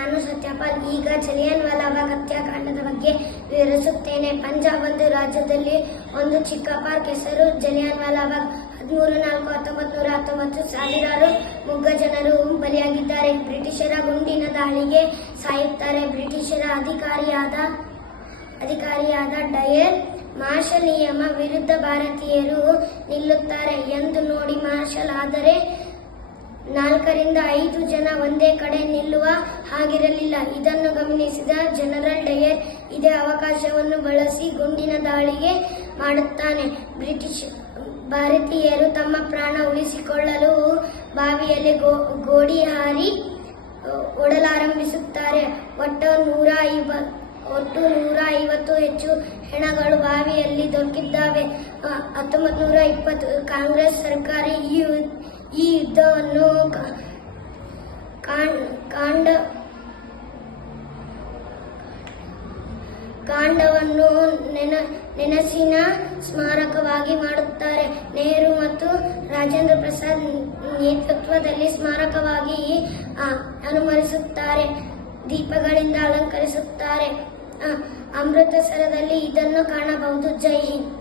ನಾನು ಸತ್ಯಪಾಲ್. ಈಗ ಜಲಿಯನ್ವಾಲಾಬಾಗ್ ಹತ್ಯಾಕಾಂಡದ ಬಗ್ಗೆ ವಿವರಿಸುತ್ತೇನೆ. ಪಂಜಾಬ್ ಒಂದು ರಾಜ್ಯದಲ್ಲಿ ಒಂದು ಚಿಕ್ಕ ಪಾರ್ಕ್. ಹೆಸರು ಜಲಿಯನ್ವಾಲಾಬಾಗ್. 13/4/1919 ಸಾವಿರಾರು ಮುಗ್ಧ ಜನರು ಬಲಿಯಾಗಿದ್ದಾರೆ. ಬ್ರಿಟಿಷರ ಗುಂಡಿನ ದಾಳಿಗೆ ಸಾಯುತ್ತಾರೆ. ಬ್ರಿಟಿಷರ ಅಧಿಕಾರಿಯಾದ ಡಯರ್ ಮಾರ್ಷಲ್ ನಿಯಮ ವಿರುದ್ಧ ಭಾರತೀಯರು ನಿಲ್ಲುತ್ತಾರೆ ಎಂದು ನೋಡಿ ಮಾರ್ಷಲ್ ಆದರೆ 4 ರಿಂದ 5 ಜನ ಒಂದೇ ಕಡೆ ನಿಲ್ಲುವ ಹಾಗಿರಲಿಲ್ಲ. ಇದನ್ನು ಗಮನಿಸಿದ ಜನರಲ್ ಡಯರ್ ಇದೇ ಅವಕಾಶವನ್ನು ಬಳಸಿ ಗುಂಡಿನ ದಾಳಿಗೆ ಮಾಡುತ್ತಾನೆ. ಭಾರತೀಯರು ತಮ್ಮ ಪ್ರಾಣ ಉಳಿಸಿಕೊಳ್ಳಲು ಬಾವಿಯಲ್ಲಿ ಗೋಡಿ ಹಾರಿ ಓಡಲಾರಂಭಿಸುತ್ತಾರೆ. ಒಟ್ಟು 150 ಹೆಚ್ಚು ಹೆಣಗಳು ಬಾವಿಯಲ್ಲಿ ದೊರಕಿದ್ದಾವೆ. 1920 ಕಾಂಗ್ರೆಸ್ ಸರ್ಕಾರ ಈ ಯುದ್ಧವನ್ನು ಕಾಂಡವನ್ನು ನೆನಸಿನ ಸ್ಮಾರಕವಾಗಿ ಮಾಡುತ್ತಾರೆ. ನೆಹರು ಮತ್ತು ರಾಜೇಂದ್ರ ಪ್ರಸಾದ್ ನೇತೃತ್ವದಲ್ಲಿ ಸ್ಮಾರಕವಾಗಿ ಅನುಮರಿಸುತ್ತಾರೆ. ದೀಪಗಳಿಂದ ಅಲಂಕರಿಸುತ್ತಾರೆ. ಅಮೃತಸರದಲ್ಲಿ ಇದನ್ನು ಕಾಣಬಹುದು. ಜೈ ಹಿಂದ್.